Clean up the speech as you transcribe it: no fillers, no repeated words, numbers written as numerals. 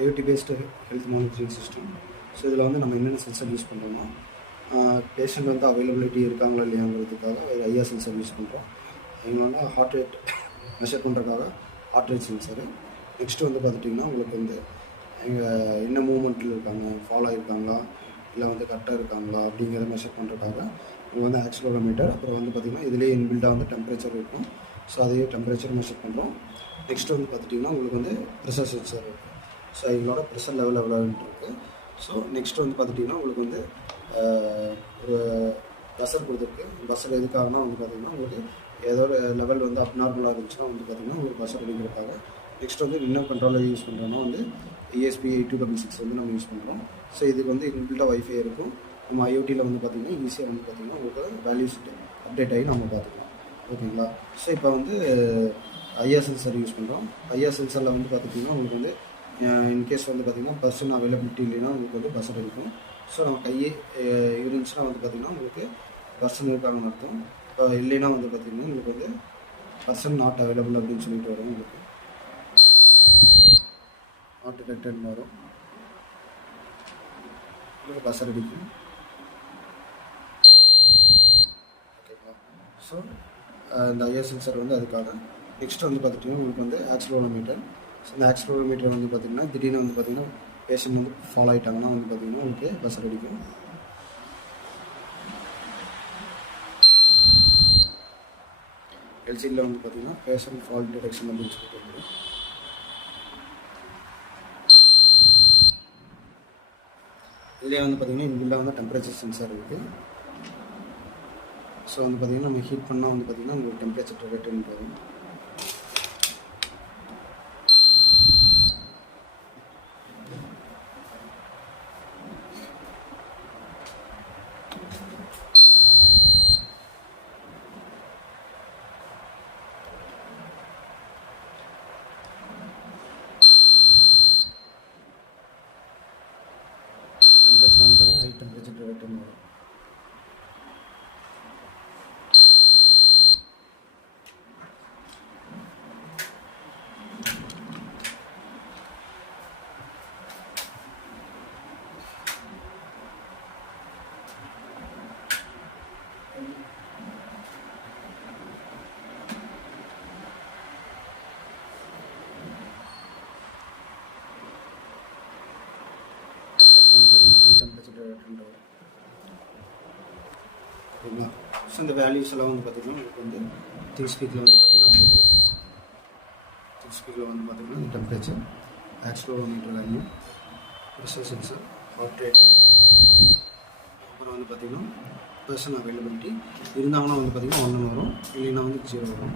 IoT based health monitoring system. So இதில் வந்து நம்ம என்னென்ன சென்சர் யூஸ் பண்ணுறோம்னா, பேஷண்ட் வந்து அவைலபிலிட்டி இருக்காங்களா இல்லையாங்கிறதுக்காக ஐஆர் சென்சர் யூஸ் பண்ணுறோம். எங்களோட ஹார்ட் ரேட் மெஷர் பண்ணுறதுக்காக ஹார்ட் ரேட் சென்சரு. நெக்ஸ்ட்டு வந்து பார்த்துட்டிங்கன்னா உங்களுக்கு வந்து என்ன மூமெண்ட்டில் இருக்காங்க, ஃபாலோ ஆகிருக்காங்களா இல்லை வந்து கரெக்டாக இருக்காங்களா அப்படிங்கிறத மெஷர் பண்ணுறதுக்காக உங்களுக்கு வந்து ஆக்சிலரோமீட்டர். அப்புறம் வந்து பார்த்திங்கன்னா இதிலே இன்பில்டாக வந்து டெம்பரேச்சர் இருக்கும். ஸோ அதையே டெம்பரேச்சர் மெஷர் பண்ணுறோம். நெக்ஸ்ட்டு வந்து பார்த்துட்டிங்கன்னா உங்களுக்கு வந்து ப்ரெஷர் சென்சர் இருக்குது. ஸோ எங்களோட ப்ரெஷர் லெவல் எவ்வளோன்ட்டு இருக்குது. ஸோ நெக்ஸ்ட்டு வந்து பார்த்துட்டிங்கன்னா உங்களுக்கு வந்து ஒரு பஸ்ஸர் கொடுத்துருக்கு. பஸ்ஸர் எதுக்காகனா வந்து பார்த்திங்கன்னா உங்களுக்கு ஏதோ ஒரு லெவல் வந்து அப்நார்மலாக இருந்துச்சுன்னா வந்து பார்த்திங்கன்னா ஒரு பஸ்ஸர் அடிக்கிறதுக்காக. நெக்ஸ்ட் வந்து இன்னும் கண்ட்ரோலர் யூஸ் பண்ணுறோன்னா வந்து ESP8266 வந்து நம்ம யூஸ் பண்ணுறோம். ஸோ இதுக்கு வந்து இன்பில்டாக வைஃபை இருக்கும். நம்ம IoTயில் வந்து பார்த்திங்கன்னா ஈஸியாக வந்து பார்த்திங்கன்னா உங்களுக்கு வேல்யூஸ் அப்டேட் ஆகி நம்ம பார்த்துக்கலாம். ஓகேங்களா. ஸோ இப்போ வந்து ஐஆர் சென்சர் யூஸ் பண்ணுறோம். ஐஆர் சென்சரில் வந்து பார்த்திங்கன்னா உங்களுக்கு வந்து இன்கேஸ் வந்து பார்த்திங்கன்னா பர்சன் அவைலபிலிட்டி இல்லைன்னா உங்களுக்கு வந்து பஸ்ஸர் இருக்கும். ஸோ நம்ம கையே இருந்துச்சுன்னா வந்து பார்த்திங்கன்னா உங்களுக்கு பர்சன் இருக்காங்கன்னு அர்த்தம். இப்போ இல்லைன்னா வந்து பார்த்திங்கன்னா உங்களுக்கு வந்து பர்சன் நாட் அவைலபிள் அப்படின்னு சொல்லிட்டு வரும். உங்களுக்கு நாட் டிடெக்டட்னு வரும். உங்களுக்கு பஸ்ஸர் அடிக்கும். ஓகேங்களா. ஸோ இந்த ஐஆர் சென்சர் வந்து அதுக்காக. நெக்ஸ்ட் வந்து பார்த்துட்டிங்கன்னா உங்களுக்கு வந்து ஆக்சிலரோமீட்டர். ஸோ இந்த ஆக்சிலரோமீட்டர் வந்து பார்த்திங்கன்னா திடீர்னு வந்து பார்த்திங்கன்னா பேஷண்ட் வந்து ஃபாலோ ஆகிட்டாங்கன்னா வந்து பார்த்திங்கன்னா உங்களுக்கு பஸ்ஸர் அடிக்கும். LCDயில் வந்து பார்த்திங்கன்னா பேஷண்ட் ஃபால்ட் டிடெக்ஷன் அப்படின்னு சொல்லிட்டு வந்துடும். இதிலே வந்து பார்த்திங்கன்னா இன்பில்டாக வந்து டெம்பரேச்சர் சென்சார் இருக்குது. ஸோ வந்து பார்த்திங்கன்னா நம்ம ஹீட் பண்ணால் வந்து பார்த்திங்கன்னா உங்களுக்கு டெம்பரேச்சர் ரேட்டுன்னு வரும். டெம்பரேச்சர் வந்து பார்த்திங்கன்னா ஹை டெம்பரேச்சர் ரேட்டுன்னு வரும். டெம்பரேச்சர் வந்து பார்த்திங்கன்னா ஹை டெம்பரேச்சர் ரேட்டுன்னு வரும். ஓகேங்களா. ஸோ இந்த வேல்யூஸ் எல்லாம் வந்து பார்த்திங்கன்னா உங்களுக்கு வந்து திங் ஸ்பீக்கில் வந்து பார்த்திங்கன்னா அப்டேட் ஆகும். திங் ஸ்பீக்கில் வந்து பார்த்திங்கன்னா இந்த temperature, accelerometer value, pressure sensor, heart rate, அப்புறம் வந்து பார்த்திங்கன்னா பர்சன் அவைலபிலிட்டி இருந்தாங்கன்னா வந்து பார்த்திங்கன்னா 1 வரும், இல்லைன்னா வந்து 0 வரும்.